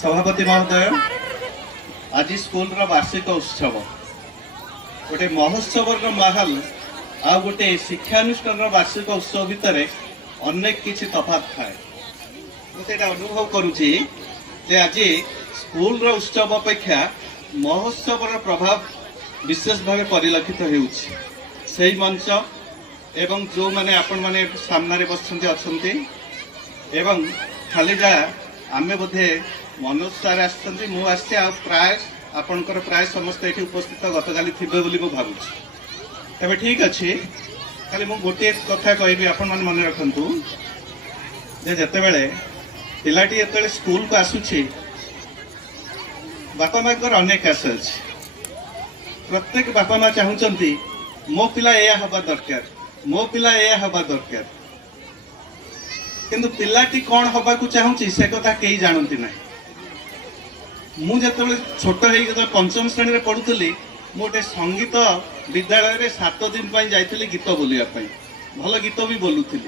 सभापति महोदय आज स्कूल वार्षिक उत्सव गोटे महोत्सव माहौल आ गोटे शिक्षानुष्ठान वार्षिक उत्सव भितर अनेक किसी तफात थाए मुझे अनुभव करुच्ची आज स्कूल उत्सव अपेक्षा महोत्सव प्रभाव विशेष भाव परिलक्षित हो मंच एवं जो माने आपण माने सामने बसते अच्छा खाली जा आम बोधे मनोज सार आसते मुझे प्राय आपणकर प्राय समस्त ये उपस्थित गतकाली थे भावुँ तेज ठीक अच्छे खाली मुझे गोटे कथा कहि आपण मैंने मन रखु जिते बड़े पिलाटी जो स्कूल को आसूची बापा माँ अनेक आशा अच्छे प्रत्येक बापा माँ चाहूँगी मो पिला या हवा दरकार मो पिला या हवा दरकार किंतु पिलाटी कौन हवा को चाहूँगी से कथा कहीं जानती ना मुझे छोट हो पंचम श्रेणी में पढ़ुली गोटे संगीत विद्यालय 7 दिन जाइली गीत बोलवाई भल गीत भी बोलुली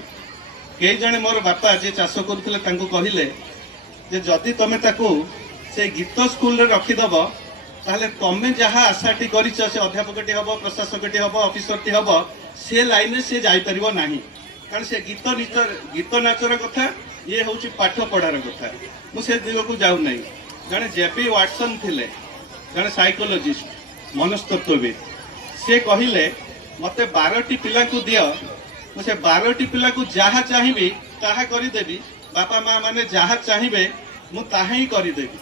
कई जने मोर बापा जे चाष करुले कहले जे जदि तुम से गीत स्कूल रे रखीदब ताहले तुम जहाँ आशाटी कर अध्यापकटी हम प्रशासकटी हम अफिसरटी हम से लाइन से जापर ना कारण से गीत नाचर कथा ये हूँ पाठ पढ़ार कथा मुझे दिग को जाऊ ना जड़े जेपी वाटसन थिले जड़े साइकोलोजिस्ट मनस्तत्वविद से कहले मते 12टी पिला को दियो मुझे 12टी पिला को जहाँ चाहिए ताहा करदेवी बापा माँ माने जहाँ चाहिए मु ताहा ही करदेवी